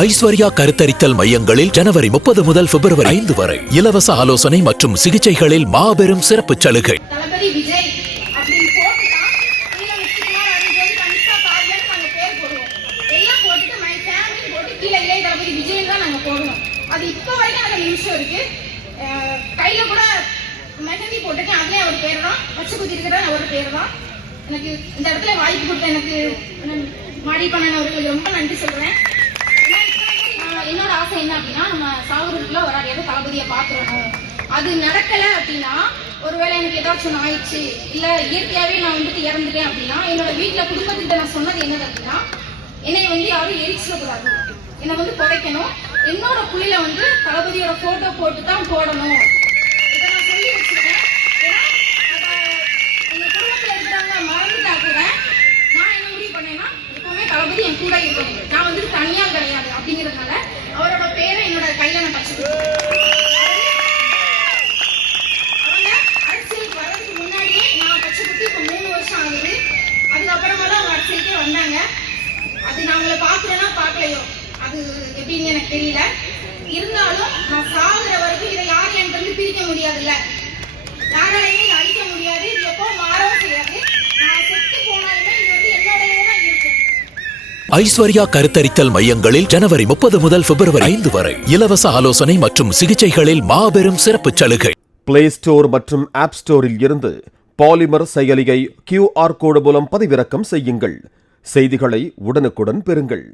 ஐஸ்வர்யா கருத்தரித்தல் மையங்களில் ஜனவரி 30 முதல் பிப்ரவரி 5 வரை இலவச ஆலோசனை மற்றும் சிகிச்சைகளில் மாபெரும் சிறப்பு சலுகை. தளபதி விஜய் அப்படின்னு போட்டுட்டா கீழே முத்துக்குமார் அப்படின்னு சொல்லி கனிஷ்கா கார்லன்னு நாங்க பேர் போடுவோம். எல்லாம் போட்டுட்டு மை ஃபேமிலி போட்டு கீழே இளைய தளபதி விஜய் தான் நாங்க போடுவோம். அது இப்போ வரைக்கும் எனக்கு நிமிஷம் இருக்கு. கையில கூட மெஹந்தி போட்டுட்டு அதுலேயே ஒரு பேர் தான் வச்சு குத்திருக்கிற ஒரு பேர் தான். எனக்கு இந்த இடத்துல வாய்ப்பு கொடுத்த எனக்கு மாடி பண்ணன் அவர்களுக்கு ரொம்ப நன்றி சொல்றேன். என்னோட ஆசை என்ன அப்படின்னா, நம்ம சாகுறதுக்குள்ள ஒரு அடையாவது தளபதியை பார்த்துடணும். அது நடக்கலை அப்படின்னா, ஒருவேளை எனக்கு ஏதாச்சும் ஆயிடுச்சு இல்லை இயற்கையாகவே நான் இறந்துட்டேன் அப்படின்னா, என்னோட வீட்டில் குடும்பத்திட்ட நான் சொன்னது என்னது அப்படின்னா, என்னை யாரும் எரிச்சிடக்கூடாது, என்னை புதைக்கணும், என்னோட புள்ளில தளபதியோட போட்டோ போட்டு தான் போடணும். இதை நான் சொல்லி வச்சிருக்கேன். ஏன்னா எங்க குடும்பத்தில் இருக்கிறவங்க மறந்துட்டா கூட நான் என்ன முடிவு பண்ணேன்னா, எப்பவுமே தளபதி என் கூட இருக்கணும். நான் தனியா கிடையாது அப்படிங்கிறதுனால அவரோட பேரை என்னோட கையில நான் பச்சு அவங்க அரசியலுக்கு வர்றதுக்கு முன்னாடியே நான் பச்சை குத்தி இப்போ 3 வருஷம் ஆகுது. அதுக்கப்புறமா தான் அவங்க அரசியலுக்கே வந்தாங்க. அது நான் அவங்கள பார்க்குறேன்னா பார்க்கலையோ அது எப்படின்னு எனக்கு தெரியல. இருந்தாலும் நான் சாகுற வரைக்கும் இதை யாரும் என்கிட்ட பிரிக்க முடியாதுல்ல, யாராலையும் அழிக்க முடியாது. இது எப்போ மாறவும் செய்யாது. நான் செத்து போனாலுமே இது என்னோடய தான் இருக்கும். ஐஸ்வர்யா கருத்தரித்தல் மையங்களில் ஜனவரி 30 முதல் பிப்ரவரி 5 வரை இலவச ஆலோசனை மற்றும் சிகிச்சைகளில் மாபெரும் சிறப்பு சலுகை. பிளே ஸ்டோர் மற்றும் ஆப் ஸ்டோரில் இருந்து பாலிமர் செயலியை QR கோடு மூலம் பதிவிறக்கம் செய்யுங்கள். செய்திகளை உடனுக்குடன் பெறுங்கள்.